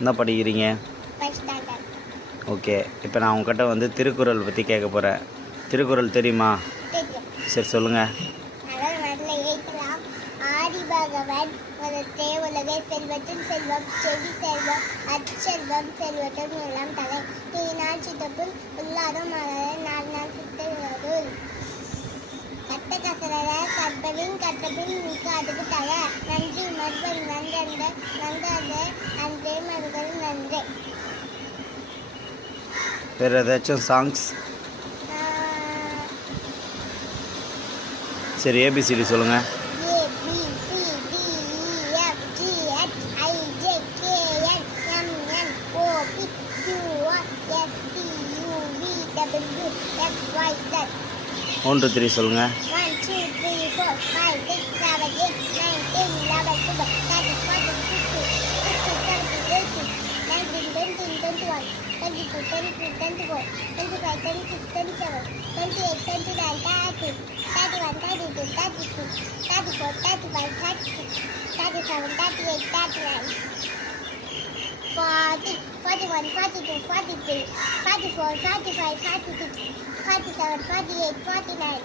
என்ன படிக்கிறீங்க? ஓகே. இப்போ நான் உங்ககிட்ட வந்து திருக்குறள் பற்றி கேட்க போகிறேன். திருக்குறள் தெரியுமா? சரி சொல்லுங்கள். ஆதிபகவன் முதற்றே உலகை செல்வத்தின் செல்வம் செவி செல்வம் அச்செல்வம் செல்வத்தும் எல்லாம் தலை தீனால் சித்தப்புள் உள்ளாரும் மலர் நாள் நாள் சித்தல் கட்ட கசரர கற்பலின் கற்றபின் மிக்க அதுக்கு தலை நன்றி மறுபடி நன்றந்த நன்றாத அன்றே மறுகள் நன்றே. வேறு ஏதாச்சும் சாங்ஸ்? சரி ஏபிசிடி சொல்லுங்கள். ஒன்று 3 சொல்லுங்கள். 1 2 3 4 5 6 7 8 9 10 11 12 13 14 15 16 17 18 19 20 21 22 23 24 25 26 27 28 29 30 31 32 33 34 35 36 37 38 39 40 41 42 43 44 45 46 47 48 49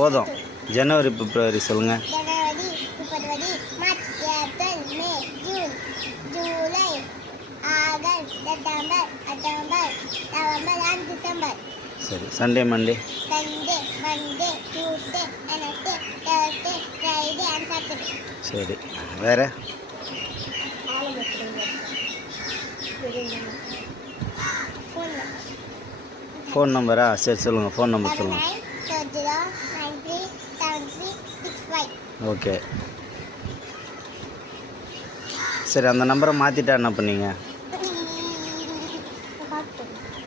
போதும். ஜனவரி பிப்ரவரி சொல்லுங்கள். January February March April May June July August September October November and December. சரி. Sunday Monday Tuesday Wednesday Thursday Friday and Saturday. சரி. வேறு ஃபோன் நம்பரா? சரி சொல்லுங்கள். ஃபோன் நம்பர் சொல்லுங்கள். 70937365. ஓகே. சரி அந்த நம்பரை மாற்றிட்டா என்ன பண்ணீங்க?